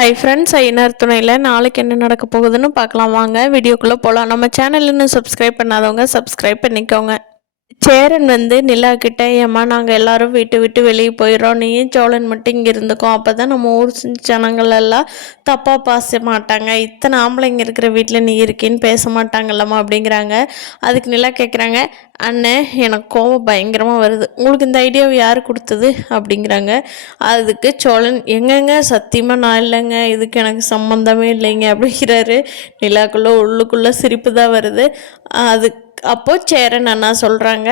Hi friends, Ayyanar துணையில் நாளைக்கு என்ன நடக்க போகுதுன்னு பார்க்கலாம். வாங்க வீடியோக்குள்ளே போகலாம். நம்ம சேனல் இன்னும் சப்ஸ்கிரைப் பண்ணாதவங்க சப்ஸ்கிரைப் பண்ணிக்கோங்க. சேரன் நிலா கிட்ட, ஏம்மா நாங்கள் எல்லாரும் வீட்டை விட்டு வெளியே போயிடுறோம், நீயும் சோழன் மட்டும் இங்கே இருந்துக்கோ, அப்போ தான் நம்ம ஊர் ஜனங்கள் எல்லாம் தப்பாக பேச மாட்டாங்க, இத்தனை ஆம்பளைங்க இருக்கிற வீட்டில் நீ இருக்கேன்னு பேச மாட்டாங்கல்லம்மா அப்படிங்கிறாங்க. அதுக்கு நிலா கேட்குறாங்க, அண்ணே எனக்கு கோவம் பயங்கரமாக வருது, உங்களுக்கு இந்த ஐடியாவை யார் கொடுத்தது அப்படிங்கிறாங்க. அதுக்கு சோழன், எங்கங்க சத்தியமாக நான் இல்லைங்க, இதுக்கு எனக்கு சம்மந்தமே இல்லைங்க அப்படிங்கிறாரு. நிலாக்குள்ளே உள்ளுக்குள்ளே சிரிப்பு தான் வருது. அது அப்போது சேரன் அண்ணா சொல்கிறாங்க,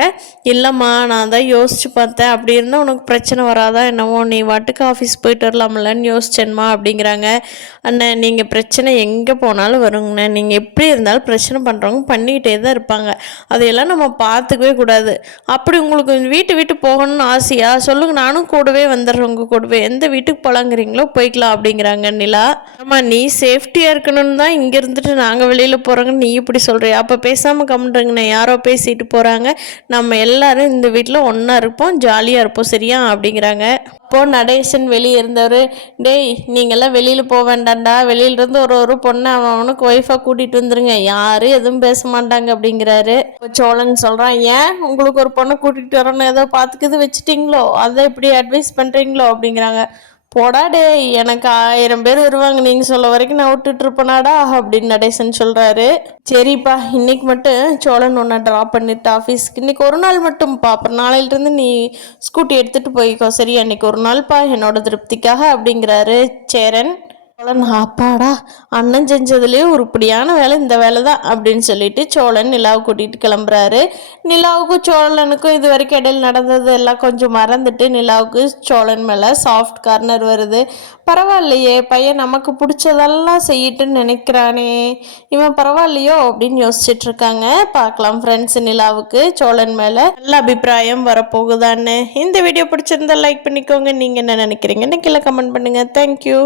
இல்லைம்மா நான் தான் யோசித்து பார்த்தேன், அப்படி இருந்தால் உனக்கு பிரச்சனை வராதா என்னவோ, நீ வாட்டுக்கு ஆஃபீஸ் போயிட்டு வரலாம்லன்னு யோசிச்சேன்மா அப்படிங்கிறாங்க. அண்ணன், நீங்கள் பிரச்சனை எங்கே போனாலும் வருங்கண்ணே, நீங்கள் எப்படி இருந்தாலும் பிரச்சனை பண்ணுறவங்க பண்ணிக்கிட்டே தான் இருப்பாங்க, அதையெல்லாம் நம்ம பார்த்துக்கவே கூடாது. அப்படி உங்களுக்கு வீட்டு போகணும்னு ஆசையா சொல்லுங்கள், நானும் கூடவே வந்துடுறேன், உங்கள் கூடவே எந்த வீட்டுக்கு போகலாங்கிறீங்களோ போய்க்கலாம் அப்படிங்கிறாங்க நிலா. ஆமாம், நீ சேஃப்டியாக இருக்கணும்னு தான் இங்கே இருந்துட்டு நாங்கள் வெளியில் போகிறோங்கன்னு நீ இப்படி சொல்கிறியா, அப்போ பேசாமல் கம்முன்றங்க, யாரோ பேசிட்டு போகிறாங்க, நம்ம எல்லாரும் இந்த வீட்டில் ஒன்றா இருப்போம், ஜாலியாக இருப்போம், சரியா அப்படிங்கிறாங்க. அப்போது நடேசன் வெளியே இருந்தவர், டேய் நீங்கள்லாம் வெளியில் போக வேண்டாம்டா, வெளியிலேருந்து ஒரு பொண்ணை அவனுக்கு ஒய்ஃபாக கூட்டிகிட்டு வந்துருங்க, யாரும் எதுவும் பேச மாட்டாங்க அப்படிங்கிறாரு. இப்போ சோழன் சொல்கிறான், ஏன் உங்களுக்கு ஒரு பொண்ணை கூட்டிகிட்டு வரணும்னு ஏதோ பார்த்துக்கிது வச்சுட்டிங்களோ, அதை இப்படி அட்வைஸ் பண்ணுறீங்களோ அப்படிங்கிறாங்க. போடா டே, எனக்கு 1000 பேர் வருவாங்க, நீங்கள் சொல்ல வரைக்கும் நான் விட்டுட்ருப்பேனாடா அப்படின்னு நடேசன் சொல்கிறாரு. சரிப்பா, இன்னைக்கு மட்டும் சோழன் ஒன்றை ட்ராப் பண்ணிட்டு ஆஃபீஸ்க்கு, இன்னைக்கு ஒரு நாள் மட்டும்ப்பா, அப்புறம் நாளையிலிருந்து நீ ஸ்கூட்டி எடுத்துகிட்டு போய்க்கோ, சரியா, இன்னைக்கு ஒரு நாள்ப்பா என்னோட திருப்திக்காக அப்படிங்கிறாரு சேரன். சோழன், அப்பாடா, அண்ணன் செஞ்சதுலேயே உருப்படியான வேலை இந்த வேலை தான் அப்படின்னு சொல்லிட்டு சோழன் நிலாவை கூட்டிகிட்டு கிளம்புறாரு. நிலாவுக்கும் சோழனுக்கும் இது வரைக்கும் இடையில் நடந்தது எல்லாம் கொஞ்சம் மறந்துட்டு நிலாவுக்கு சோழன் மேலே சாஃப்ட் கார்னர் வருது. பரவாயில்லையே, பையன் நமக்கு பிடிச்சதெல்லாம் செய்யிட்டுன்னு நினைக்கிறானே, இவன் பரவாயில்லையோ அப்படின்னு யோசிச்சுட்டு இருக்காங்க. பார்க்கலாம் ஃப்ரெண்ட்ஸ், நிலாவுக்கு சோழன் மேலே நல்ல அபிப்பிராயம் வரப்போகுதான்னு. இந்த வீடியோ பிடிச்சிருந்தா லைக் பண்ணிக்கோங்க. நீங்கள் என்ன நினைக்கிறீங்கன்னு கீழே கமெண்ட் பண்ணுங்கள். தேங்க்யூ.